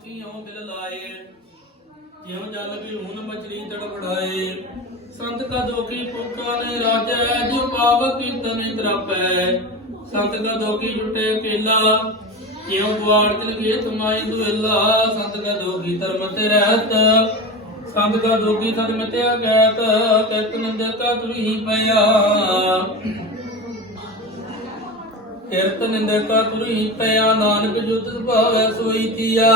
दुखियों बिल लाए, ज्यों जल विहून मछली तड़फड़ाए। संत का दोखी भूखा नहीं राजै, जो पावक कीर्तन तरापै। संत का दोखी जुटे केला, ज्यों बुआड़ तिल खेत माई दुएला। संत का दोखी धर्म ते रहत, संत का दोखी सद मित्या गैत। किरत निंदक का तुरी पया, किरत निंदक का तुरी पया। नानक जो तिस भावै सोई थिया,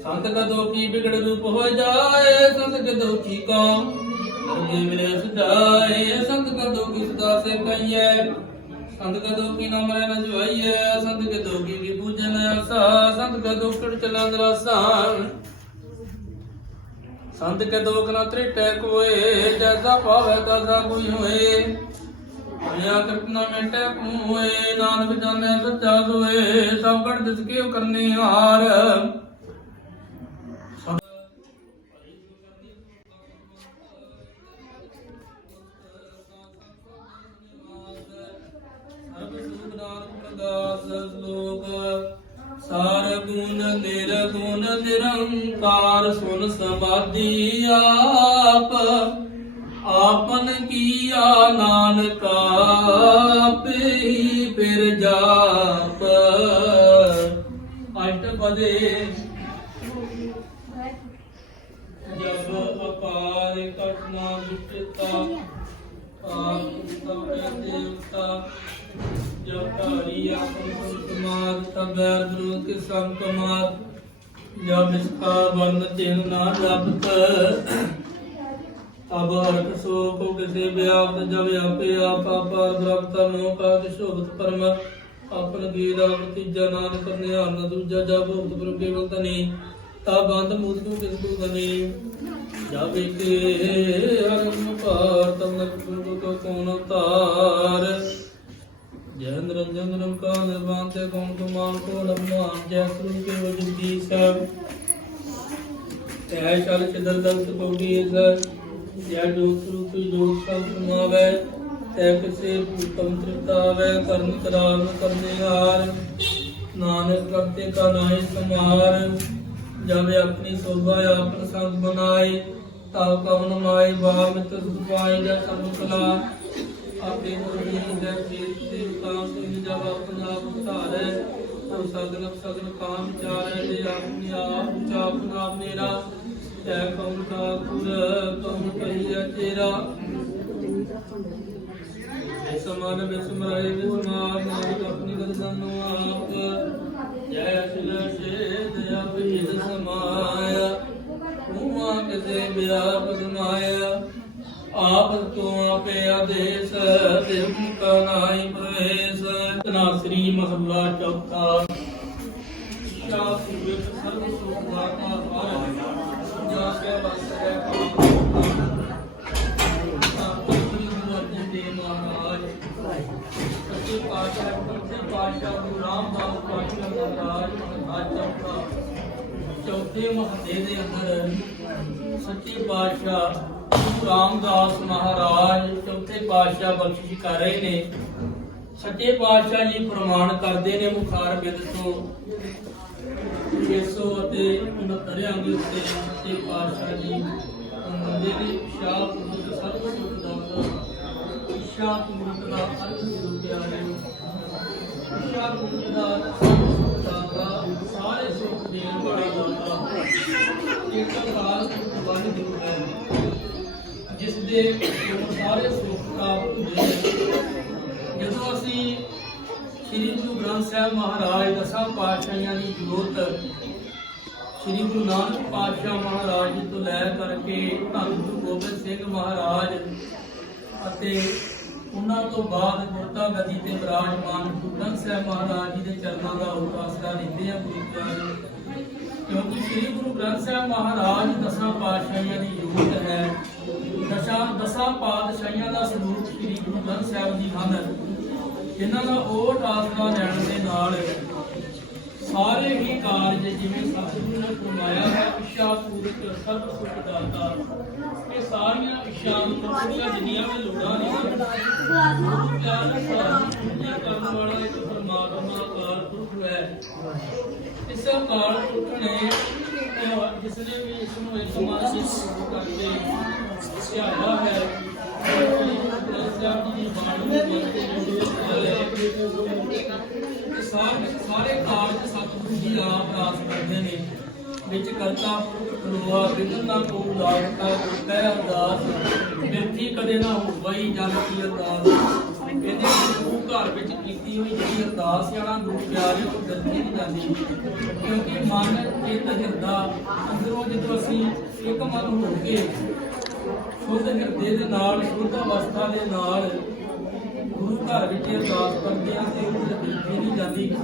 संत का दोखी बिगड़ रूप हो जाए। संत के दोखी का दर्गे मिले सुझाए। संत का दोखी सदा से कहिए, संत का दोखी न मरे न जुआइए। संत के दोखी की पूजन आसा, संत का दोखड़ चला दरासा। संत के दोख न त्रिटै कोय, जैसा पावै तैसा कोई होए। हया कृतना मिटै कोय, नानक जाने सच्चा सोए। सब गढ़ दिस के करने हार, सार गुण निर्गुण निरंकार। सुन समाधि आप, आपन किया नानका। आपे ही फिर जाप। अष्टपदे जब अपार कटना विचता, देवता जब तारिया कुमार। तब द्रुत के संकमार, जब इसका वर्ण चिन्ह ना जपत। तब अर्थ सो को किसे व्याप्त, जब व्यापे आपा पार द्रवत। मोह का शोभत परम, अपन गीरा तीजा। नानक करने हर दूजा, जब भूत गुरु केवल तनी। तब बंद मूत को किसको धनी, जब के हरम पार। तब नरक को कौन अवतार, जय निरंजन निरंकार निर्वाण ते कौन कुमान को लम्मान। जय सुर के वजदीश, जय शल छिदर दंत कोटीस। जय जोत रूप जोत सब समावै, तै किसे भूतम तृप्तावै। करन करान करने हार, नानक करते का नाहि समार। जब अपनी शोभा आपन संग बनाए, तब कवन माय बा मित्र सुख पाए। जय सब कला आपे होई, जय प्रीत देवता सिंह। जब अपना आप उतारै, तब सगल सगल काम चारै। जय अपने आप चापना मेरा, जय कौन ठाकुर कौन कहिया तेरा। समान विस्मराय विस्मार, नानक अपनी गदन आप। जय अखिल दया भेद समाया, हुआ किसे व्यापक माया। आप तो आपे आदेश, तिन का नाहि प्रवेश। धनासरी महला चौथा। शास्त्र सर्व सुख दाता हर, जाके बस है महाराज। सच्चे पातशाह गुरु रामदास पातशाह महाराज चौथा। चौथे महले दे अंदर सच्चे पातशाह गुरु रामदास महाराज चौथे पातशाह बख्शिश कर रहे ने। सच्चे पातशाह जी प्रमाण करते ने मुखार बिद तो 669 अंग उत्ते सच्चे पातशाह जी मंदिर ਦੀ ਇੱਛਾ ਪੂਰਤ ਸਰਬ ਸੁਖ ਦਾਤਾ। ਇੱਛਾ ਪੂਰਤ ਦਾ ਅਰਥ ਰੂਪਿਆ ਹੈ। ਇੱਛਾ ਪੂਰਤ ਦਾ ਸਰਬ ਸੁਖ ਦਾਤਾ, ਸਾਰੇ ਸੁਖ ਦੇਣ ਵਾਲਾ ਦਾਤਾ। ਇੱਕ ਕਾਲ ਵੰਡ ਦਿਓ ਹੈ, ਜਿਸ ਦੇ ਸਾਰੇ ਸੁਖ ਪ੍ਰਾਪਤ ਹੁੰਦੇ ਨੇ। ਜਦੋਂ ਅਸੀਂ ਸ੍ਰੀ ਗੁਰੂ ਗ੍ਰੰਥ ਸਾਹਿਬ ਮਹਾਰਾਜ ਦਸਾਂ ਪਾਤਸ਼ਾਹੀਆਂ ਦੀ ਜੋਤ श्री गुरु नानक पातशाह महाराज जी तो लै करके धन गुरु गोबिंद सिंह महाराज ਅਤੇ ਉਹਨਾਂ ਤੋਂ ਬਾਅਦ ਗੁਰਤਾ ਗਦੀ ਤੇ ਵਿਰਾਜਮਾਨ ਗੁਰੂ ਗ੍ਰੰਥ ਸਾਹਿਬ ਮਹਾਰਾਜ ਜੀ ਦੇ ਚਰਨਾਂ ਦਾ ਉਹ ਆਸਰਾ ਲੈਂਦੇ ਆ ਗੁਰੂ ਪਿਆਰੇ। ਕਿਉਂਕਿ ਸ੍ਰੀ ਗੁਰੂ ਗ੍ਰੰਥ ਸਾਹਿਬ ਮਹਾਰਾਜ ਦਸਾਂ ਪਾਤਸ਼ਾਹੀਆਂ ਦੀ ਜੋਤ ਹੈ। ਦਸਾਂ ਪਾਤਸ਼ਾਹੀਆਂ ਦਾ ਸਰੂਪ ਸ੍ਰੀ ਗੁਰੂ ਗ੍ਰੰਥ ਸਾਹਿਬ ਜੀ ਹਨ, ਜਿਨ੍ਹਾਂ ਦਾ ਓਟ ਆਸਰਾ ਲੈਣ ਦੇ ਨਾਲ ਸਾਰੇ ਹੀ ਕਾਰਜ ਜਿਵੇਂ ਸਤਿਗੁਰੂ ਨੇ ਫਰਮਾਇਆ ਹੈ, ਇੱਛਾ ਪੂਰਤ ਸਰਬ ਸੁਖ ਦਾਤਾ। ਇਹ ਸਾਰੀਆਂ ਇੱਛਾਵਾਂ ਪੂਰੀਆਂ ਜਿੰਨੀਆਂ ਵੀ ਲੋੜਾਂ ਨੇ ਗੁਰੂ ਪਿਆਰ ਕਰਨ ਵਾਲਾ ਇੱਕ ਪਰਮਾਤਮਾ ਅਕਾਲ ਪੁਰਖ ਵਾਹਿਗੁਰੂ ਹੈ। ਇਸ ਅਕਾਲ ਪੁਰਖ ਨੇ ਜਿਸਨੇ ਵੀ ਇਸ ਨੂੰ ਇੱਕ ਮਾਨਸਿਕ ਕਰਕੇ ਸਿਆਇਆ ਹੈ ਸਾਰੇ ਕਾਰਜ ਸਤਿਗੁਰੂ ਜੀ ਆਪ ਰਾਸ ਕਰਦੇ ਨੇ। ਵਿੱਚ ਕਰਤਾ ਪੁਰਖ ਖਲੋਆ ਬਿਗਨ ਨਾ ਕੋ ਲਾਗਤਾ ਕਹਿ ਅਰਦਾਸ ਬਿਰਥੀ ਕਦੇ ਨਾ ਹੋਵਈ ਜਨ ਕੀ ਅਰਦਾਸ। ਇਹਦੇ ਗੁਰੂ ਘਰ ਵਿੱਚ ਕੀਤੀ ਹੋਈ ਜਿਹੜੀ ਅਰਦਾਸ ਹੈ ਨਾ ਗੁਰੂ ਪਿਆਰੇ ਉਹ ਗਲਤੀ ਨਹੀਂ ਜਾਂਦੀ, ਕਿਉਂਕਿ ਮਨ ਚਿੱਤ ਹਿਰਦਾ ਅੰਦਰੋਂ ਜਦੋਂ ਅਸੀਂ ਇੱਕ ਮਨ ਹੋ ਕੇ ਸ਼ੁੱਧ ਹਿਰਦੇ ਦੇ ਨਾਲ ਸ਼ੁੱਧ ਅਵਸਥਾ ਦੇ ਨਾਲ ਗੁਰੂ ਘਰ ਵਿੱਚ ਅਰਦਾਸ ਕਰਦੇ ਹਾਂ ਤੇ ਉਹ ਗਲਤੀ ਨਹੀਂ ਜਾਂਦੀ।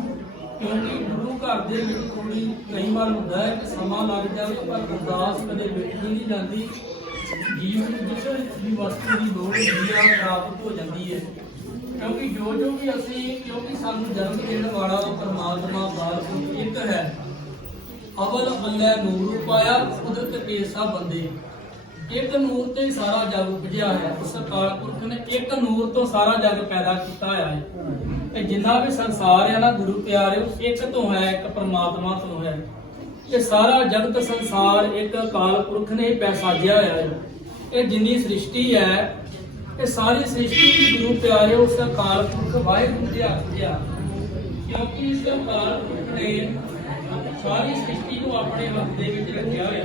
ਕਿਉਂਕਿ ਗੁਰੂ ਘਰ ਦੇ ਵਿੱਚ ਥੋੜੀ ਕਈ ਵਾਰ ਹੁੰਦਾ ਹੈ ਕਿ ਸਮਾਂ ਲੱਗ ਜਾਵੇ ਪਰ ਅਰਦਾਸ ਕਦੇ ਵੇਖੀ ਨਹੀਂ ਜਾਂਦੀ। ਜੀਵਨ ਜਿਸ ਵੀ ਵਸਤੂ ਦੀ ਲੋੜ ਹੁੰਦੀ ਹੈ ਪ੍ਰਾਪਤ ਹੋ ਜਾਂਦੀ ਹੈ। ਕਿਉਂਕਿ ਜੋ ਵੀ ਅਸੀਂ ਕਿਉਂਕਿ ਸਾਨੂੰ ਜਨਮ ਦੇਣ ਵਾਲਾ ਉਹ ਪਰਮਾਤਮਾ ਬਾਲਕ ਇੱਕ ਹੈ। ਅਵਲ ਅੱਲੇ ਨੂਰ ਪਾਇਆ ਕੁਦਰਤ ਕੇ ਸਭ ਬੰਦੇ। ਇੱਕ ਨੂਰ ਤੇ ਸਾਰਾ ਜਗ ਉਪਜਿਆ ਹੈ। ਉਸ ਅਕਾਲ ਪੁਰਖ ਨੇ ਇੱਕ ਨੂਰ ਤੋਂ ਸਾਰਾ ਜਗ ਪੈਦਾ ਕੀਤਾ ਹੋਇਆ ਹੈ। ਤੇ ਜਿੰਨਾ ਵੀ ਸੰਸਾਰ ਹੈ ਨਾ ਗੁਰੂ ਪਿਆਰਿਓ ਇੱਕ ਤੋਂ ਹੈ, ਇੱਕ ਪਰਮਾਤਮਾ ਤੋਂ ਹੈ। ਇਹ ਸਾਰਾ ਜਗਤ ਸੰਸਾਰ ਇੱਕ ਅਕਾਲ ਪੁਰਖ ਨੇ ਸਾਜਿਆ ਹੋਇਆ ਹੈ। ਇਹ ਜਿੰਨੀ ਸ੍ਰਿਸ਼ਟੀ ਹੈ ਇਹ ਸਾਰੀ ਸ੍ਰਿਸ਼ਟੀ ਦੀ ਗੁਰੂ ਪਿਆਰਿਓ ਉਸ ਅਕਾਲ ਪੁਰਖ ਵਾਹਿਗੁਰੂ ਦੇ ਹੱਥ ਆ। ਕਿਉਂਕਿ ਇਸ ਅਕਾਲ ਪੁਰਖ ਨੇ ਸਾਰੀ ਸ੍ਰਿਸ਼ਟੀ ਨੂੰ ਆਪਣੇ ਹੱਥ ਦੇ ਵਿੱਚ ਰੱਖਿਆ ਹੋਇਆ ਹੈ।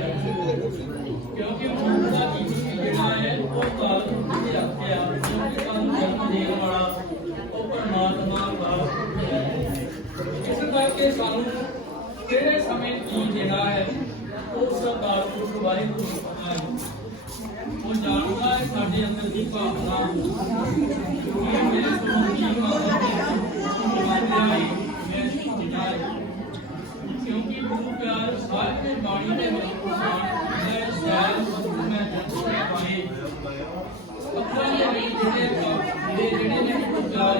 ਕਿਉਂਕਿ ਮਨੁੱਖ ਦਾ ਜੀਵਨ ਜਿਹੜਾ ਹੈ ਉਹ ਅਕਾਲ ਪੁਰਖ ਦੇ ਹੱਥ ਆ। ਕਿਉਂਕਿ ਸਾਨੂੰ ਜਨਮ ਦੇਣ ਵਾਲਾ ਉਹ ਪਰਮਾਤਮਾ ਅਕਾਲ ਪੁਰਖ ਹੈ। ਇਸ ਕਰਕੇ ਸਾਨੂੰ ਕਿਹੜੇ ਸਮੇਂ ਕੀ ਦੇਣਾ ਹੈ ਉਸ ਅਕਾਲ ਪੁਰਖ ਵਾਹਿਗੁਰੂ ਨੂੰ ਪਤਾ ਹੈ। ਉਹ ਜਾਣਦਾ ਹੈ ਸਾਡੇ ਅੰਦਰ ਦੀ ਭਾਵਨਾ ਕਿਉਂਕਿ ਗੁਰੂ ਪਿਆਰ ਸਾਰੇ ਬਾਣੀ ਦੇ ਵਿੱਚ ਜਿਹੜੇ ਨੇ ਗੁਰੂ ਪਿਆਰ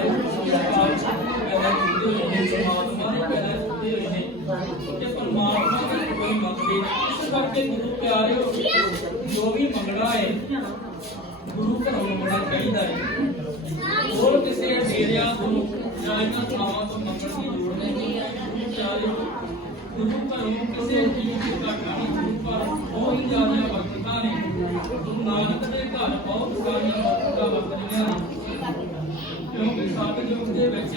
ਪੈਦਾ ਕੀਤੇ ਹੋਏ ਨੇ ਪਰਮਾਤਮਾ ਨੇ ਪੈਦਾ ਕੀਤੇ ਹੋਏ ਨੇ ਤੇ ਪਰਮਾਤਮਾ ਦੀ ਕੋਈ ਮੰਗਦੇ ਇਸ ਕਰਕੇ ਗੁਰੂ ਪਿਆਰਿਓ ਜੋ ਵੀ ਮੰਗਣਾ ਹੈ ਗੁਰੂ ਘਰੋਂ ਮੰਗਣਾ ਚਾਹੀਦਾ ਹੈ। ਹੋਰ ਕਿਸੇ ਡੇਰਿਆਂ ਤੋਂ ਜਾਂ ਇਹਨਾਂ ਥਾਵਾਂ ਤੋਂ ਮੰਗਣ ਦੀ ਲੋੜ ਨਹੀਂ ਹੈ। ਗੁਰੂ ਘਰੋਂ ਕਿਸੇ ਚੀਜ਼ ਦੀ ਘਾਟ ਨਹੀਂ। ਗੁਰੂ ਘਰ ਬਹੁਤ ਹੀ ਜ਼ਿਆਦਾ ਬਰਕਤਾਂ ਨੇ। ਗੁਰੂ ਨਾਨਕ ਦੇ ਘਰ ਬਹੁਤ ਸਾਰੀਆਂ ਬਰਕਤਾਂ ਵਰਤਣੀਆਂ ਨੇ। ਕਿਉਂਕਿ ਸਤਿਯੁਗ ਦੇ ਵਿੱਚ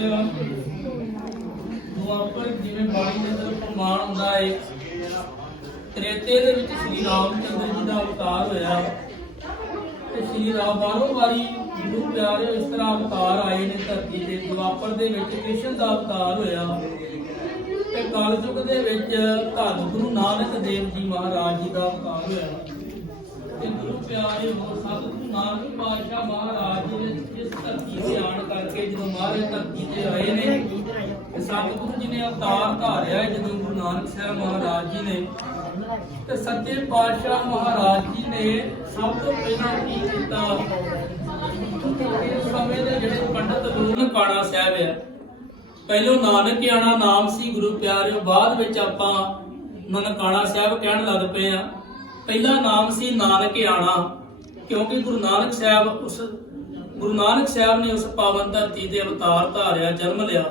ਦੁਆਪਰ ਜਿਵੇਂ ਬਾਣੀ ਦੇ ਅੰਦਰ ਪ੍ਰਮਾਣ ਹੁੰਦਾ ਹੈ ਤ੍ਰੇਤੇ ਦੇ ਵਿੱਚ ਸ਼੍ਰੀ ਰਾਮ ਚੰਦਰ ਜੀ ਦਾ ਅਵਤਾਰ ਹੋਇਆ ਤੇ ਸ਼੍ਰੀ ਰਾਮ ਬਾਰੋਂ ਵਾਰੀ ਗੁਰੂ ਪਿਆਰੇ ਇਸ ਤਰ੍ਹਾਂ ਅਵਤਾਰ ਆਏ ਨੇ ਧਰਤੀ ਤੇ। ਦੁਆਪਰ ਦੇ ਵਿੱਚ ਕ੍ਰਿਸ਼ਨ ਦਾ ਅਵਤਾਰ ਹੋਇਆ ਤੇ ਕਲਯੁਗ ਦੇ ਵਿੱਚ ਧੰਨ ਗੁਰੂ ਨਾਨਕ ਦੇਵ ਜੀ ਮਹਾਰਾਜ ਜੀ ਦਾ ਅਵਤਾਰ ਹੋਇਆ ਤੇ ਗੁਰੂ ਪਿਆਰੇ ਹੋ ਸਤਿਗੁਰੂ ਨਾਨਕ ਪਾਤਸ਼ਾਹ ਮਹਾਰਾਜ ਜੀ ਨੇ ਇਸ ਧਰਤੀ ਤੇ ਆਣ ਕਰਕੇ ਜਦੋਂ ਮਹਾਰਾਜ ਧਰਤੀ ਤੇ ਆਏ ਨੇ ਤੇ ਸਤਿਗੁਰੂ ਜੀ ਨੇ ਅਵਤਾਰ ਧਾਰਿਆ ਜਦੋਂ ਗੁਰੂ ਨਾਨਕ ਸਾਹਿਬ ਮਹਾਰਾਜ ਜੀ ਨੇ ਤੇ ਸੱਚੇ ਪਾਤਸ਼ਾਹ ਮਹਾਰਾਜ ਜੀ ਨੇ ਸਭ ਤੋਂ ਪਹਿਲਾਂ ਕੀ ਕੀਤਾ ਇਸ ਸਮੇਂ ਦੇ ਜਿਹੜੇ ਪੰਡਤ ਲੋਕ ਨਨਕਾਣਾ ਸਾਹਿਬ ਹੈ ਪਹਿਲੋਂ ਨਾਨਕਿਆਣਾ ਨਾਮ ਸੀ ਗੁਰੂ ਪਿਆਰਿਓ। ਬਾਅਦ ਵਿੱਚ ਆਪਾਂ ਨਨਕਾਣਾ ਸਾਹਿਬ ਕਹਿਣ ਲੱਗ ਪਏ ਆ। ਪਹਿਲਾ ਨਾਮ ਸੀ ਨਾਨਕਿਆਣਾ ਕਿਉਂਕਿ ਗੁਰੂ ਨਾਨਕ ਸਾਹਿਬ ਨੇ ਉਸ ਪਾਵਨ ਧਰਤੀ ਤੇ ਅਵਤਾਰ ਧਾਰਿਆ ਜਨਮ ਲਿਆ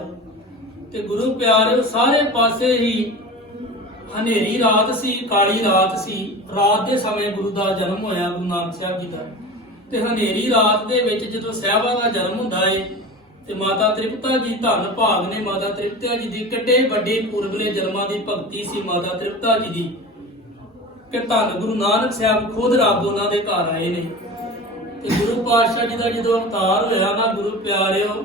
ਤੇ ਗੁਰੂ ਪਿਆਰਿਓ ਸਾਰੇ ਪਾਸੇ ਹੀ ਹਨੇਰੀ ਰਾਤ ਸੀ, ਕਾਲੀ ਰਾਤ ਸੀ। ਰਾਤ ਦੇ ਸਮੇਂ ਗੁਰੂ ਦਾ ਜਨਮ ਹੋਇਆ ਗੁਰੂ ਨਾਨਕ ਸਾਹਿਬ ਜੀ ਦਾ ਤੇ ਹਨੇਰੀ ਰਾਤ ਦੇ ਵਿੱਚ ਜਦੋਂ ਸਾਹਿਬਾਂ ਦਾ ਜਨਮ ਹੁੰਦਾ ਏ ਤੇ ਮਾਤਾ ਤ੍ਰਿਪਤਾ ਜੀ ਧੰਨ ਭਾਗ ਨੇ। ਮਾਤਾ ਤ੍ਰਿਪਤਾ ਜੀ ਦੀ ਕਿੱਡੇ ਵੱਡੇ ਪੂਰਬਲੇ ਜਨਮਾਂ ਦੀ ਭਗਤੀ ਸੀ ਮਾਤਾ ਤ੍ਰਿਪਤਾ ਜੀ ਦੀ ਕਿ ਧੰਨ ਗੁਰੂ ਨਾਨਕ ਸਾਹਿਬ ਖੁਦ ਰੱਬ ਉਹਨਾਂ ਦੇ ਘਰ ਆਏ ਨੇ ਤੇ ਗੁਰੂ ਪਾਤਸ਼ਾਹ ਜੀ ਦਾ ਜਦੋਂ ਅਵਤਾਰ ਹੋਇਆ ਨਾ ਗੁਰੂ ਪਿਆਰਿਓ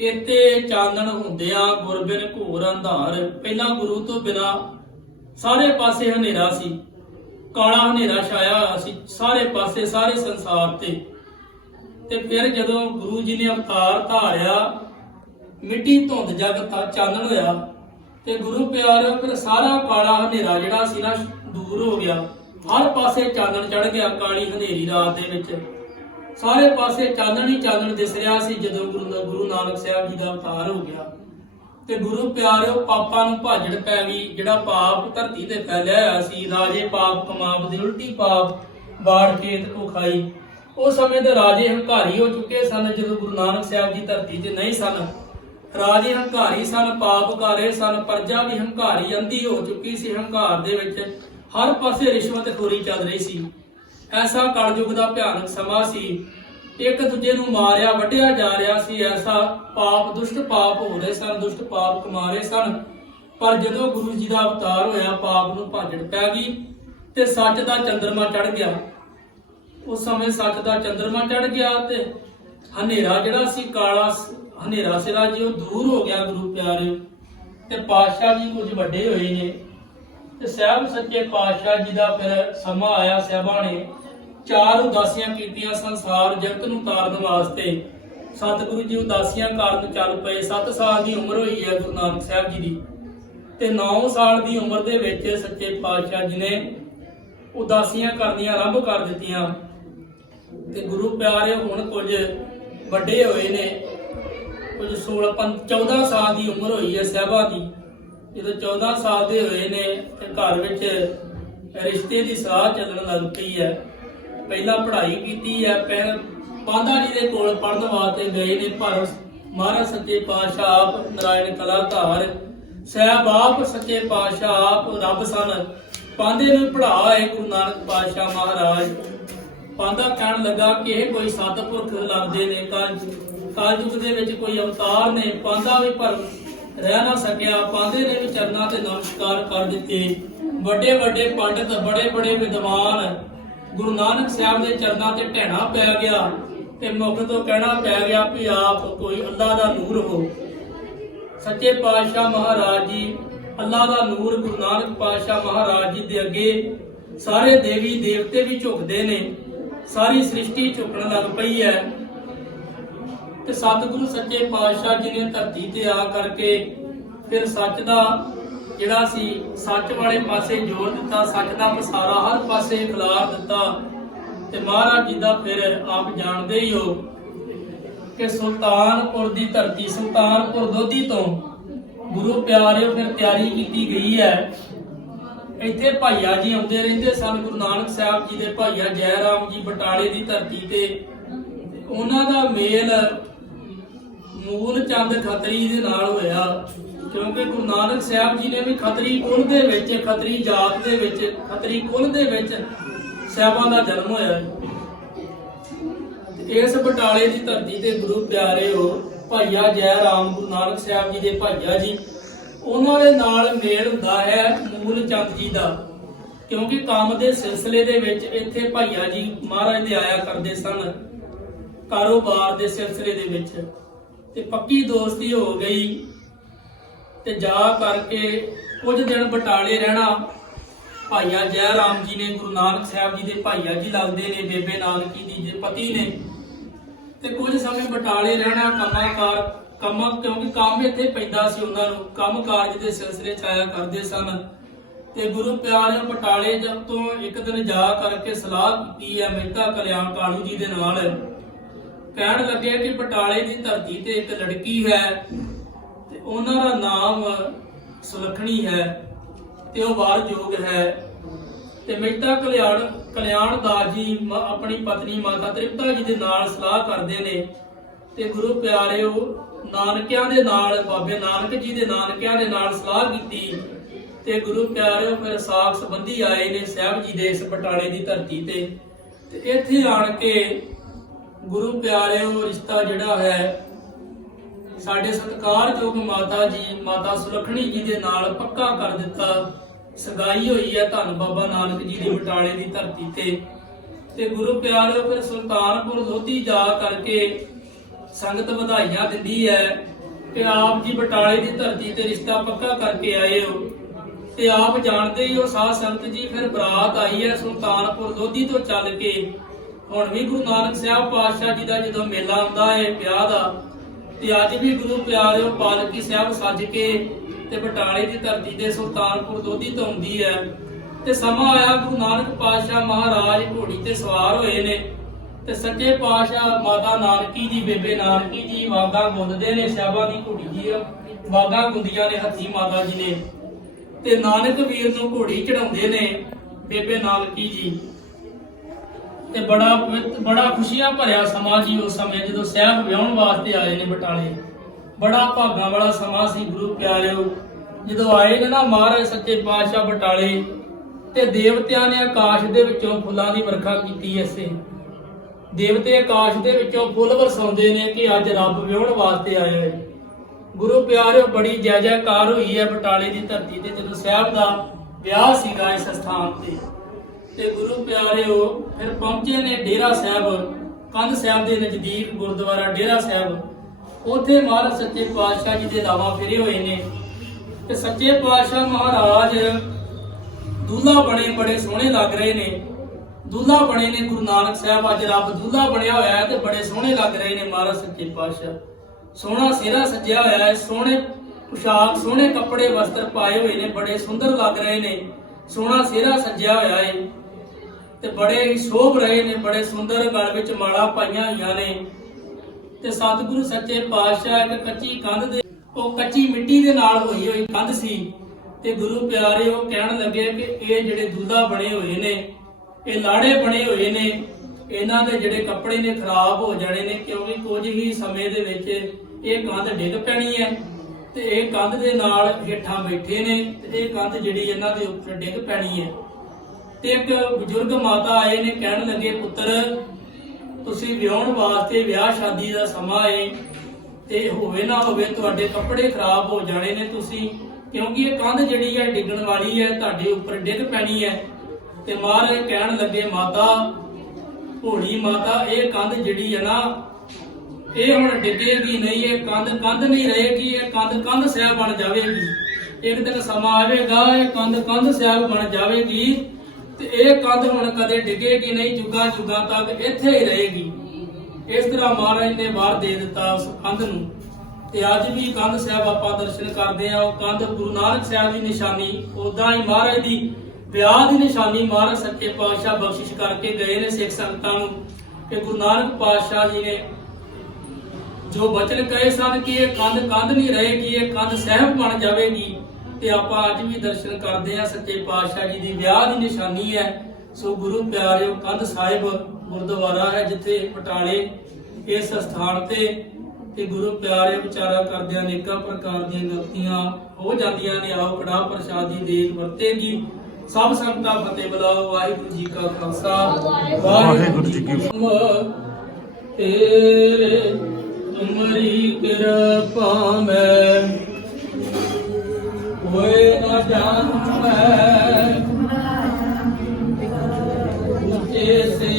ਇੱਥੇ ਚਾਨਣ ਹੁੰਦਿਆਂ ਗੁਰਬਿਨ ਘੋਰ ਅੰਧਾਰ। ਪਹਿਲਾਂ ਗੁਰੂ ਤੋਂ ਬਿਨਾ ਸਾਰੇ ਪਾਸੇ ਹਨੇਰਾ ਸੀ, ਕਾਲਾ ਹਨੇਰਾ ਛਾਇਆ ਹੋਇਆ ਸੀ ਸਾਰੇ ਪਾਸੇ ਸਾਰੇ ਸੰਸਾਰ ਤੇ ਫਿਰ ਜਦੋਂ ਗੁਰੂ ਜੀ ਨੇ ਅਵਤਾਰ ਧਾਰਿਆ ਮਿੱਟੀ ਧੁੰਦ ਜਗ ਚਾਨਣ ਹੋਇਆ ਤੇ ਗੁਰੂ ਪਿਆਰਿਓ ਫਿਰ ਸਾਰਾ ਕਾਲਾ ਹਨੇਰਾ ਜਿਹੜਾ ਸੀ ਨਾ ਦੂਰ ਹੋ ਗਿਆ। ਹਰ ਪਾਸੇ ਚਾਨਣ ਚੜ ਗਿਆ। ਕਾਲੀ ਹਨੇਰੀ ਰਾਤ ਦੇ ਵਿੱਚ ਸਾਰੇ ਪਾਸੇ ਚਾਨਣ ਹੀ ਚਾਨਣ ਦਿਸ ਰਿਹਾ ਸੀ ਜਦੋਂ ਗੁਰੂ ਨਾਨਕ ਸਾਹਿਬ ਜੀ ਦਾ ਅਵਤਾਰ ਹੋ ਗਿਆ ਤੇ ਗੁਰੂ ਪਿਆਰਿਓ ਪਾਪਾਂ ਨੂੰ ਭਾਜੜ ਪੈ ਗਈ। ਜਿਹੜਾ ਪਾਪ ਧਰਤੀ ਤੇ ਫੈਲਿਆ ਹੋਇਆ ਸੀ ਰਾਜੇ ਪਾਪ ਕਮਾਵਦੇ ਉਲਟੀ ਪਾਪ ਬਾੜ ਖੇਤ ਕੋ ਖਾਈ। ਉਸ ਸਮੇਂ ਦੇ ਰਾਜੇ ਹੰਕਾਰੀ ਹੋ ਚੁੱਕੇ ਸਨ ਜਦੋਂ ਗੁਰੂ ਨਾਨਕ ਸਾਹਿਬ ਜੀ ਧਰਤੀ ਤੇ ਨਹੀਂ ਸਨ ਰਾਜੇ ਹੰਕਾਰੀ ਸਨ, ਪਾਪਕਾਰੇ ਸਨ, ਪ੍ਰਜਾ ਵੀ ਹੰਕਾਰੀ ਅੰਧੀ ਹੋ ਚੁੱਕੀ ਸੀ। ਹੰਕਾਰ ਦੇ ਵਿੱਚ ਹਰ ਪਾਸੇ ਰਿਸ਼ਵਤਖੋਰੀ ਚੱਲ ਰਹੀ ਸੀ। ਐਸਾ ਕਲਯੁਗ ਦਾ ਭਿਆਨਕ ਸਮਾਂ ਸੀ। ਇੱਕ ਦੂਜੇ ਨੂੰ ਮਾਰਿਆ ਵੱਢਿਆ ਜਾ ਰਿਹਾ ਸੀ। ਐਸਾ ਪਾਪ, ਦੁਸ਼ਟ ਪਾਪ ਹੋ ਰਹੇ ਸਨ, ਦੁਸ਼ਟ ਪਾਪ ਕਮਾ ਰਹੇ ਸਨ। ਪਰ ਜਦੋਂ ਗੁਰੂ ਜੀ ਦਾ ਅਵਤਾਰ ਹੋਇਆ, ਪਾਪ ਨੂੰ ਭਾਜੜ ਪੈ ਗਈ ਤੇ ਸੱਚ ਦਾ ਚੰਦਰਮਾ ਚੜ ਗਿਆ। ਉਸ ਸਮੇਂ ਸੱਚ ਦਾ ਚੰਦਰਮਾ ਚੜ ਗਿਆ ਤੇ ਹਨੇਰਾ ਜਿਹੜਾ ਸੀ, ਕਾਲਾ ਹਨੇਰਾ ਸਿਰਾ ਜੀ, ਉਹ ਦੂਰ ਹੋ ਗਿਆ ਗੁਰੂ ਪਿਆਰਿਓ। ਤੇ ਪਾਤਸ਼ਾਹ ਜੀ ਕੁਝ ਵੱਡੇ ਹੋਏ ਨੇ ਤੇ ਸਾਹਿਬ ਸੱਚੇ ਪਾਤਸ਼ਾਹ ਜੀ ਦਾ ਫਿਰ ਸਮਾਂ ਆਇਆ। ਸਾਹਿਬਾਂ ਨੇ 4 ਉਦਾਸੀਆਂ ਕੀਤੀਆਂ ਸੰਸਾਰ ਜਗਤ ਨੂੰ ਤਾਰਨ ਵਾਸਤੇ। ਸਤਿਗੁਰੂ ਜੀ ਉਦਾਸੀਆਂ ਕਾਰਨ ਚੱਲ ਪਏ। 7 ਸਾਲ ਦੀ ਉਮਰ ਹੋਈ ਹੈ ਗੁਰੂ ਨਾਨਕ ਸਾਹਿਬ ਜੀ ਦੀ ਤੇ 9 ਸਾਲ ਦੀ ਉਮਰ ਦੇ ਵਿੱਚ ਸੱਚੇ ਪਾਤਸ਼ਾਹ ਜੀ ਨੇ ਉਦਾਸੀਆਂ ਕਰਨੀਆਂ ਆਰੰਭ ਕਰ ਦਿੱਤੀਆਂ। ਤੇ ਗੁਰੂ ਪਿਆਰੇ ਹੁਣ ਕੁਝ ਵੱਡੇ ਹੋਏ ਨੇ, ਕੁਝ 14 ਸਾਲ ਦੀ ਉਮਰ ਹੋਈ ਹੈ ਸਾਹਿਬਾਂ ਦੀ। ਜਦੋਂ 14 ਸਾਲ ਦੇ ਹੋਏ ਨੇ ਤੇ ਘਰ ਵਿੱਚ ਰਿਸ਼ਤੇ ਦੀ ਸਲਾਹ ਚੱਲਣ ਲੱਗ ਪਈ ਹੈ। ਪਹਿਲਾਂ ਪੜ੍ਹਾਈ ਕੀਤੀ ਹੈ, ਫਿਰ ਪਾਂਧਾ ਜੀ ਦੇ ਕੋਲ ਪੜ੍ਹਨ ਵਾਸਤੇ ਗਏ ਨੇ। ਪਰ ਮਹਾਰਾਜ ਸੱਚੇ ਪਾਤਸ਼ਾਹ ਆਪ ਨਾਰਾਇਣ ਕਲਾਧਾਰ ਸਾਹਿਬ, ਆਪ ਸੱਚੇ ਪਾਤਸ਼ਾਹ ਆਪ ਰੱਬ ਸਨ। ਪਾਂਧੇ ਨੂੰ ਪੜ੍ਹਾਏ ਗੁਰੂ ਨਾਨਕ ਪਾਤਸ਼ਾਹ ਮਹਾਰਾਜ। ਪਾਂਧਾ ਕਹਿਣ ਲੱਗਾ ਕਿ ਇਹ ਕੋਈ ਸਤਿਪੁਰਖ ਲੱਗਦੇ ਨੇ, ਕਲਯੁਗ ਦੇ ਵਿੱਚ ਕੋਈ ਅਵਤਾਰ ਨੇ। ਪਾਂਧਾ ਵੀ ਪਰ ਰਹਿ ਨਾ ਸਕਿਆ। ਪਾਂਧੇ ਨੇ ਵੀ ਚਰਨਾਂ ਤੇ ਨਮਸਕਾਰ ਕਰ ਦਿੱਤੇ। ਵੱਡੇ ਵੱਡੇ ਪੰਡਤ, ਬੜੇ ਬੜੇ ਵਿਦਵਾਨ ਗੁਰੂ ਨਾਨਕ ਸਾਹਿਬ ਦੇ ਚਰਨਾਂ ਤੇ ਢਹਿਣਾ ਪੈ ਗਿਆ ਤੇ ਮੁਖ ਤੋਂ ਕਹਿਣਾ ਪੈ ਗਿਆ ਵੀ ਆਪ ਕੋਈ ਅੱਲਾ ਦਾ ਨੂਰ ਹੋ। ਸੱਚੇ ਪਾਤਸ਼ਾਹ ਮਹਾਰਾਜ ਜੀ ਅੱਲਾ ਦਾ ਨੂਰ। ਗੁਰੂ ਨਾਨਕ ਪਾਤਸ਼ਾਹ ਮਹਾਰਾਜ ਜੀ ਦੇ ਅੱਗੇ ਸਾਰੇ ਦੇਵੀ ਦੇਵਤੇ ਵੀ ਝੁਕਦੇ ਨੇ, ਸਾਰੀ ਸ੍ਰਿਸ਼ਟੀ ਝੁਕਣ ਲੱਗ ਪਈ ਹੈ। ਤੇ ਸਤਿਗੁਰੂ ਸੱਚੇ ਪਾਤਸ਼ਾਹ ਜੀ ਨੇ ਧਰਤੀ ਤੇ ਆ ਕਰਕੇ ਫਿਰ ਸੱਚ ਦਾ ਜਿਹੜਾ ਸੀ, ਸੱਚ ਵਾਲੇ ਪਾਸੇ ਜ਼ੋਰ ਦਿੱਤਾ। ਸੱਚ ਦਾ ਪਸਾਰਾ ਹਰ ਪਾਸੇ ਖਿਲਾਰ ਦਿੱਤਾ। ਤੇ ਮਹਾਰਾਜ ਜੀ ਦਾ ਫਿਰ ਆਪ ਜਾਣਦੇ ਹੀ ਹੋ ਕਿ ਸੁਲਤਾਨਪੁਰ ਦੀ ਧਰਤੀ, ਸੁਲਤਾਨਪੁਰ ਲੋਧੀ ਤੋਂ ਗੁਰੂ ਪਿਆਰਿਓ ਫਿਰ ਤਿਆਰੀ ਕੀਤੀ ਗਈ ਹੈ। ਇੱਥੇ ਭਾਈਆ ਜੀ ਆਉਂਦੇ ਰਹਿੰਦੇ ਸਨ। ਗੁਰੂ ਨਾਨਕ ਸਾਹਿਬ ਜੀ ਦੇ ਭਾਈਆ ਜੈ ਰਾਮ ਜੀ ਬਟਾਲੇ ਦੀ ਧਰਤੀ ਤੇ ਉਹਨਾਂ ਦਾ ਮੇਲ ਮੂਲ ਚੰਦ ਖੱਤਰੀ ਦੇ ਨਾਲ ਹੋਇਆ। ਕਿਉਂਕਿ ਗੁਰੂ ਨਾਨਕ ਸਾਹਿਬ ਜੀ ਨੇ ਵੀ ਖੱਤਰੀ ਕੁਲ ਦੇ ਵਿੱਚ, ਖੱਤਰੀ ਜਾਤ ਦੇ ਵਿੱਚ, ਖੱਤਰੀ ਕੁਲ ਦੇ ਵਿੱਚ ਸਾਹਿਬਾਂ ਦਾ ਜਨਮ ਹੋਇਆ। ਇਸ ਬਟਾਲੇ ਦੀ ਧਰਤੀ ਤੇ ਗੁਰੂ ਪਿਆਰੇ ਹੋ ਭਾਈਆ ਜੈ ਰਾਮ, ਗੁਰੂ ਨਾਨਕ ਸਾਹਿਬ ਜੀ ਦੇ ਭਾਈਆ ਜੀ, ਉਹਨਾਂ ਦੇ ਨਾਲ ਮੇਲ ਹੁੰਦਾ ਹੈ ਮੂਲ ਚੰਦ ਜੀ ਦਾ। ਕਿਉਂਕਿ ਕੰਮ ਦੇ ਸਿਲਸਿਲੇ ਦੇ ਵਿੱਚ ਇੱਥੇ ਭਾਈਆ ਜੀ ਮਹਾਰਾਜ ਦੇ ਆਇਆ ਕਰਦੇ ਸਨ, ਕਾਰੋਬਾਰ ਦੇ ਸਿਲਸਿਲੇ ਦੇ ਵਿੱਚ। ਤੇ ਪੱਕੀ ਦੋਸਤੀ ਹੋ ਗਈ ਤੇ ਜਾ ਕਰਕੇ ਕੁਝ ਦਿਨ ਬਟਾਲੇ ਰਹਿਣਾ। ਭਾਈਆ ਜੈ ਰਾਮ ਜੀ ਨੇ ਗੁਰੂ ਨਾਨਕ ਸਾਹਿਬ ਜੀ ਦੇ ਭਾਈਆ ਜੀ ਲੱਗਦੇ ਨੇ, ਬੇਬੇ ਨਾਨਕੀ ਜੀ ਦੇ ਪਤੀ ਨੇ। ਤੇ ਕੁਝ ਸਮੇਂ ਬਟਾਲੇ ਰਹਿਣਾ, ਕਿਉਂਕਿ ਕੰਮ ਇੱਥੇ ਪੈਂਦਾ ਸੀ ਉਹਨਾਂ ਨੂੰ, ਕੰਮ ਕਾਰਜ ਦੇ ਸਿਲਸਿਲੇ ਚ ਆਇਆ ਕਰਦੇ ਸਨ। ਤੇ ਗੁਰੂ ਪਿਆਰਿਓ ਬਟਾਲੇ ਜਦ ਤੋਂ ਇੱਕ ਦਿਨ ਜਾ ਕਰਕੇ ਸਲਾਹ ਕੀਤੀ ਹੈ ਮਹਿਤਾ ਕਲਿਆਣ ਕਾਲੂ ਜੀ ਦੇ ਨਾਲ। ਕਹਿਣ ਲੱਗੇ ਕਿ ਬਟਾਲੇ ਦੀ ਧਰਤੀ ਤੇ ਇੱਕ ਲੜਕੀ ਹੈ ਤੇ ਉਹਨਾਂ ਦਾ ਨਾਮ ਸੁਲੱਖਣੀ ਹੈ ਤੇ ਉਹ ਵਾਰਯੋਗ ਹੈ। ਤੇ ਮਹਿਤਾ ਕਲਿਆਣ ਦਾਸ ਜੀ ਆਪਣੀ ਪਤਨੀ ਮਾਤਾ ਤ੍ਰਿਪਤਾ ਜੀ ਦੇ ਨਾਲ ਸਲਾਹ ਕਰਦੇ ਨੇ। ਤੇ ਗੁਰੂ ਪਿਆਰਿਓ ਨਾਨਕਿਆਂ ਦੇ ਨਾਲ, ਬਾਬੇ ਨਾਨਕ ਜੀ ਦੇ ਨਾਨਕਿਆਂ ਦੇ ਨਾਲ ਸਲਾਹ ਕੀਤੀ। ਤੇ ਗੁਰੂ ਪਿਆਰਿਓ ਫਿਰ ਸਾਖ ਸੰਬੰਧੀ ਆਏ ਨੇ ਸਾਹਿਬ ਜੀ ਦੇ ਇਸ ਬਟਾਲੇ ਦੀ ਧਰਤੀ ਤੇ। ਤੇ ਇੱਥੇ ਆਣ ਕੇ ਗੁਰੂ ਪਿਆਰਿਓ ਰਿਸ਼ਤਾ ਜਿਹੜਾ ਹੈ ਸਾਡੇ ਸਤਿਕਾਰਯੋਗ ਮਾਤਾ ਜੀ, ਮਾਤਾ ਸੁਲੱਖਣੀ ਜੀ ਦੇ ਨਾਲ ਪੱਕਾ ਕਰ ਦਿੱਤਾ। ਸਗਾਈ ਹੋਈ ਹੈ ਧੰਨ ਬਾਬਾ ਨਾਨਕ ਜੀ ਦੀ ਬਟਾਲੇ ਦੀ ਧਰਤੀ ਤੇ। ਤੇ ਗੁਰੂ ਪਿਆਰਿਓ ਫਿਰ ਸੁਲਤਾਨਪੁਰ ਲੋਧੀ ਜਾ ਕਰਕੇ ਸੰਗਤ ਵਧਾਈਆਂ ਦਿੰਦੀ ਹੈ ਕਿ ਆਪ ਜੀ ਬਟਾਲੇ ਦੀ ਧਰਤੀ ਤੇ ਰਿਸ਼ਤਾ ਪੱਕਾ ਕਰਕੇ ਆਏ ਹੋ। ਤੇ ਆਪ ਜਾਣਦੇ ਹੀ ਹੋ ਸਾਧ ਸੰਗਤ ਜੀ, ਫਿਰ ਬਰਾਤ ਆਈ ਹੈ ਸੁਲਤਾਨਪੁਰ ਲੋਧੀ ਤੋਂ ਚੱਲ ਕੇ। ਹੁਣ ਵੀ ਗੁਰੂ ਨਾਨਕ ਸਾਹਿਬ ਪਾਤਸ਼ਾਹ ਜੀ ਦਾ ਜਦੋਂ ਮੇਲਾ ਆਉਂਦਾ ਹੈ ਵਿਆਹ ਦਾ, ਤੇ ਅੱਜ ਵੀ ਗੁਰੂ ਪਿਆਰਿਓ ਪਾਲਕੀ ਸਾਹਿਬ ਸੱਜ ਕੇ ਤੇ ਬਟਾਲੇ ਦੀ ਧਰਤੀ ਤੇ ਸੁਲਤਾਨਪੁਰ ਲੋਧੀ ਤੋਂ ਆਉਂਦੀ ਹੈ। ਤੇ ਸਮਾਂ ਆਇਆ ਗੁਰੂ ਨਾਨਕ ਪਾਤਸ਼ਾਹ ਮਹਾਰਾਜ ਘੋੜੀ ਤੇ ਸਵਾਰ ਹੋਏ ਨੇ ਤੇ ਸੱਚੇ ਪਾਤਸ਼ਾਹ ਮਾਤਾ ਨਾਨਕੀ ਜੀ, ਬੇਬੇ ਨਾਨਕੀ ਜੀ ਵਾਗਾ ਗੁੰਦਦੇ ਨੇ। ਸਾਹਿਬਾਂ ਦੀ ਘੋੜੀ ਜੀ ਵਾਗਾ ਗੁੰਦੀਆਂ ਨੇ ਹੱਥੀ ਮਾਤਾ ਜੀ ਨੇ। ਤੇ ਨਾਨਕ ਵੀਰ ਨੂੰ ਘੋੜੀ ਚੜਾਉਂਦੇ ਨੇ ਬੇਬੇ ਨਾਨਕੀ ਜੀ। ਤੇ ਬੜਾ ਖੁਸ਼ੀਆਂ ਭਰਿਆ ਸਮਾਂ ਜੀ ਉਸ ਸਮੇਂ ਜਦੋਂ ਸਾਹਿਬ ਵਿਆਹਣ ਵਾਸਤੇ ਆਏ ਨੇ ਬਟਾਲੇ। ਬੜਾ ਭਾਗਾਂ ਵਾਲਾ ਸਮਾਂ ਸੀ ਗੁਰੂ ਪਿਆਰਿਓ। ਜਦੋਂ ਆਏ ਨੇ ਨਾ ਮਹਾਰਾਜ ਸੱਚੇ ਪਾਤਸ਼ਾਹ ਬਟਾਲੇ, ਤੇ ਦੇਵਤਿਆਂ ਨੇ ਆਕਾਸ਼ ਦੇ ਵਿੱਚੋਂ ਫੁੱਲਾਂ ਦੀ ਵਰਖਾ ਕੀਤੀ ਐਸੇ। ਦੇਵਤੇ ਆਕਾਸ਼ ਦੇ ਵਿੱਚੋਂ ਫੁੱਲ ਵਰਸਾਉਂਦੇ ਨੇ ਕਿ ਅੱਜ ਰੱਬ ਵਿਆਹਣ ਵਾਸਤੇ ਆਇਆ ਹੈ। ਗੁਰੂ ਪਿਆਰਿਓ ਬੜੀ ਜੈ ਜੈਕਾਰ ਹੋਈ ਹੈ ਬਟਾਲੇ ਦੀ ਧਰਤੀ ਤੇ ਜਦੋਂ ਸਾਹਿਬ ਦਾ ਵਿਆਹ ਸੀਗਾ ਇਸ ਸਥਾਨ ਤੇ ਗੁਰੂ ਪਿਆਰਿਓ ਫਿਰ ਪਹੁੰਚੇ ਨੇ ਡੇਰਾ ਸਾਹਿਬ, ਕੰਧ ਸਾਹਿਬ ਦੇ ਨਜ਼ਦੀਕ ਗੁਰਦੁਆਰਾ ਡੇਰਾ ਸਾਹਿਬ। ਉੱਥੇ ਮਹਾਰਾਜ ਸੱਚੇ ਪਾਤਸ਼ਾਹ ਜੀ ਦੇ ਲਾਵਾਂ ਫੇਰੇ ਹੋਏ ਨੇ ਤੇ ਸੱਚੇ ਪਾਤਸ਼ਾਹ ਮਹਾਰਾਜ ਦੂल्हा ਬਣੇ, ਬੜੇ ਸੋਹਣੇ ਲੱਗ ਰਹੇ ਨੇ। ਦੂल्हा ਬਣੇ ਨੇ ਗੁਰੂ ਨਾਨਕ ਸਾਹਿਬ, ਅੱਜ ਰੱਬ ਦੂल्हा ਬਣਿਆ ਹੋਇਆ ਹੈ ਤੇ ਬੜੇ ਸੋਹਣੇ ਲੱਗ ਰਹੇ ਨੇ ਮਹਾਰਾਜ ਸੱਚੇ ਪਾਤਸ਼ਾਹ। ਸੋਹਣਾ ਸਿਹਰਾ ਸੱਜਿਆ ਹੋਇਆ ਹੈ, ਸੋਹਣੇ ਪੁਸ਼ਾਕ, ਸੋਹਣੇ ਕੱਪੜੇ ਵਸਤਰ ਪਾਏ ਹੋਏ ਨੇ, ਬੜੇ ਸੁੰਦਰ ਲੱਗ ਰਹੇ ਨੇ। ਸੋਹਣਾ ਸਿਹਰਾ ਸੱਜਿਆ ਹੋਇਆ ਹੈ ਤੇ ਬੜੇ ਹੀ ਸ਼ੋਭ ਰਹੇ ਨੇ, ਬੜੇ ਸੁੰਦਰ, ਗਲ ਵਿੱਚ ਮਾਲਾ ਪਾਈਆਂ ਹੋਈਆਂ ਨੇ। ਤੇ ਸਤਿਗੁਰੂ ਸੱਚੇ ਪਾਤਸ਼ਾਹ ਇੱਕ ਕੱਚੀ ਕੰਧ ਦੇ, ਉਹ ਕੱਚੀ ਮਿੱਟੀ ਦੇ ਨਾਲ ਹੋਈ ਕੰਧ ਸੀ ਤੇ ਗੁਰੂ ਪਿਆਰੇ ਉਹ ਕਹਿਣ ਲੱਗੇ ਕਿ ਇਹ ਜਿਹੜੇ ਦੂल्हा ਬਣੇ ਹੋਏ ਨੇ, ਇਹ ਲਾੜੇ ਬਣੇ ਹੋਏ ਨੇ, ਇਹਨਾਂ ਦੇ ਜਿਹੜੇ ਕੱਪੜੇ ਨੇ ਖਰਾਬ ਹੋ ਜਾਣੇ ਨੇ, ਕਿਉਂਕਿ ਕੁਝ ਹੀ ਸਮੇਂ ਦੇ ਵਿੱਚ ਇਹ ਕੰਧ ਡਿੱਗ ਪੈਣੀ ਹੈ ਤੇ ਇਹ ਕੰਧ ਦੇ ਨਾਲ ਹੇਠਾਂ ਬੈਠੇ ਨੇ ਤੇ ਇਹ ਕੰਧ ਜਿਹੜੀ ਇਹਨਾਂ ਦੇ ਉੱਪਰ ਡਿੱਗ ਪੈਣੀ ਹੈ। ਤੇ ਇੱਕ ਬਜ਼ੁਰਗ ਮਾਤਾ ਆਏ ਨੇ, ਕਹਿਣ ਲੱਗੇ ਪੁੱਤਰ ਤੁਸੀਂ ਵਿਆਹਣ ਵਾਸਤੇ, ਵਿਆਹ ਸ਼ਾਦੀ ਦਾ ਸਮਾਂ ਹੈ ਤੇ ਹੋਵੇ ਨਾ ਹੋਵੇ ਤੁਹਾਡੇ ਕੱਪੜੇ ਖਰਾਬ ਹੋ ਜਾਣੇ ਨੇ ਤੁਸੀਂ, ਕਿਉਂਕਿ ਇਹ ਕੰਧ ਜਿਹੜੀ ਹੈ ਡਿੱਗਣ ਵਾਲੀ ਹੈ, ਤੁਹਾਡੇ ਉੱਪਰ ਡਿੱਗ ਪੈਣੀ ਹੈ। ਤੇ ਮਹਾਰਾਜ ਕਹਿਣ ਲੱਗੇ ਮਾਤਾ, ਭੋਲੀ ਮਾਤਾ, ਇਹ ਕੰਧ ਜਿਹੜੀ ਹੈ ਨਾ ਇਹ ਹੁਣ ਡਿੱਗੇਗੀ ਨਹੀਂ, ਇਹ ਕੰਧ ਨਹੀਂ ਰਹੇਗੀ, ਇਹ ਕੰਧ ਸਾਹਿਬ ਬਣ ਜਾਵੇਗੀ। ਇੱਕ ਦਿਨ ਸਮਾਂ ਆਵੇਗਾ ਇਹ ਕੰਧ ਸਾਹਿਬ ਬਣ ਜਾਵੇਗੀ ਤੇ ਇਹ ਕੰਧ ਹੁਣ ਕਦੇ ਡਿੱਗੇਗੀ ਨਹੀਂ, ਜੁਗਾਂ ਜੁਗਾਂ ਤੱਕ ਇੱਥੇ ਹੀ ਰਹੇਗੀ। ਇਸ ਤਰ੍ਹਾਂ ਮਹਾਰਾਜ ਨੇ ਵਾਰ ਦੇ ਦਿੱਤਾ ਉਸ ਕੰਧ ਨੂੰ। ਤੇ ਅੱਜ ਵੀ ਕੰਧ ਸਾਹਿਬ ਆਪਾਂ ਦਰਸ਼ਨ ਕਰਦੇ ਆ, ਉਹ ਕੰਧ ਗੁਰੂ ਨਾਨਕ ਸਾਹਿਬ ਦੀ ਨਿਸ਼ਾਨੀ, ਉਦਾਂ ਹੀ ਮਹਾਰਾਜ ਦੀ ਵਿਆਹ ਦੀ ਨਿਸ਼ਾਨੀ ਮਹਾਰਾਜ ਸੱਚੇ ਪਾਤਸ਼ਾਹ ਬਖਸ਼ਿਸ਼ ਕਰਕੇ ਗਏ ਨੇ ਸਿੱਖ ਸੰਗਤਾਂ ਨੂੰ ਕਿ ਗੁਰੂ ਨਾਨਕ ਪਾਤਸ਼ਾਹ ਜੀ ਨੇ ਜੋ ਬਚਨ ਕਹੇ ਸਨ ਕਿ ਇਹ ਕੰਧ ਨਹੀਂ ਰਹੇਗੀ, ਇਹ ਕੰਧ ਸਾਹਿਬ ਬਣ ਜਾਵੇਗੀ। ਤੇ ਆਪਾਂ ਅੱਜ ਵੀ ਦਰਸ਼ਨ ਕਰਦੇ ਆ, ਸੱਚੇ ਪਾਤਸ਼ਾਹ ਜੀ ਦੀ ਵਿਆਹ ਦੀ ਨਿਸ਼ਾਨੀ ਹੈ। ਸੋ ਗੁਰੂ ਪਿਆਰਿਓ, ਕੰਧ ਸਾਹਿਬ ਗੁਰਦੁਆਰਾ ਹੈ ਜਿੱਥੇ ਬਟਾਲੇ ਇਸ ਸਥਾਨ ਤੇ ਗੁਰੂ ਪਿਆਰੇ ਵਿਚਾਰਾ ਕਰਦਿਆਂ ਅਨੇਕਾਂ ਪ੍ਰਕਾਰ ਦੀਆਂ ਗਲਤੀਆਂ ਹੋ ਜਾਂਦੀਆਂ ਨੇ। ਆਓ ਕੜਾਹ ਪ੍ਰਸ਼ਾਦ ਦੀ ਦੇਗ ਵਰਤੇਗੀ। ਸਭ ਸੰਗਤਾਂ ਫਤਿਹ ਬੁਲਾਓ। ਵਾਹਿਗੁਰੂ ਜੀ ਕਾ ਖਾਲਸਾ, ਵਾਹਿਗੁਰੂ ਜੀ ਕੀ ਫਤਿਹ। ਤੇਰੇ ਤੁਮਰੀ ਕਿਰਪਾ ਮੈਂ ਹੋਏ ਨਾ ਜਾਣੂ ਮੈਂ, ਉੱਚੇ ਸੇ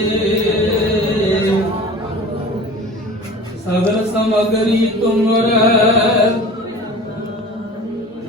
सगल समगरी तुम